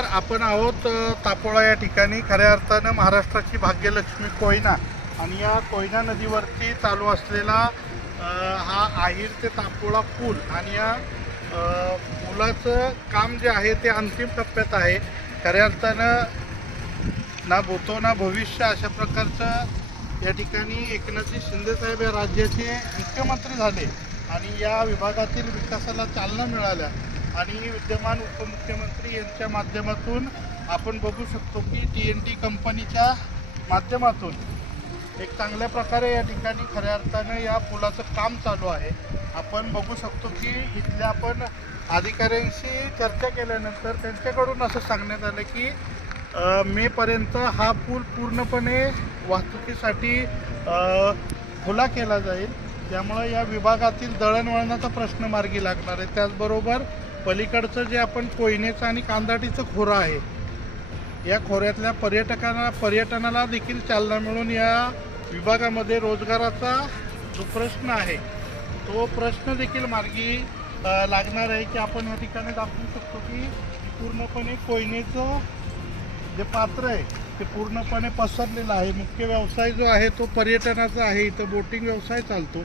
नमस्कार. आपण आहोत तापोळा या ठिकाणी. खऱ्या अर्थानं महाराष्ट्राची भाग्यलक्ष्मी कोयना आणि या कोयना नदीवरती चालू असलेला हा आहीर ते तापोळा पूल आणि या पुलाचं काम जे आहे ते अंतिम टप्प्यात आहे. खऱ्या अर्थानं ना भूतो ना भविष्य अशा प्रकारचं या ठिकाणी एकनाथजी शिंदेसाहेब या राज्याचे मुख्यमंत्री झाले आणि या विभागातील विकासाला चालना मिळाल्या आणि विद्यमान उपमुख्यमंत्री यांच्या माध्यमातून आपण बघू शकतो की TNT कंपनीच्या माध्यमातून एक चांगल्या प्रकारे या ठिकाणी खऱ्या अर्थानं या पुलाचं काम चालू आहे. आपण बघू शकतो की इथल्या आपण अधिकाऱ्यांशी चर्चा केल्यानंतर त्यांच्याकडून असं सांगण्यात आलं की मेपर्यंत हा पूल पूर्णपणे वाहतुकीसाठी खुला केला जाईल. त्यामुळे या विभागातील दळणवळणाचा प्रश्न मार्गी लागणार आहे. त्याचबरोबर पलीकडचं जे आपण कोयनेचं आणि कांदाटीचं खोरं आहे या खोऱ्यातल्या पर्यटनाला देखील चालना मिळून या विभागामध्ये रोजगाराचा जो प्रश्न आहे तो प्रश्न देखील मार्गी लागणार आहे की आपण या ठिकाणी दाखवू शकतो की पूर्णपणे कोयनेचं जे पात्र आहे ते पूर्णपणे पसरलेलं आहे. मुख्य व्यवसाय जो आहे तो पर्यटनाचा आहे. इथं बोटिंग व्यवसाय चालतो.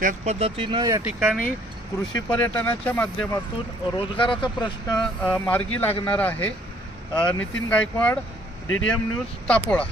त्याच पद्धतीनं या ठिकाणी कृषी पर्यटनाच्या माध्यमातून रोजगाराचा प्रश्न मार्गी लागणार आहे. Nitin Gaikwad, DDM news, Tapola.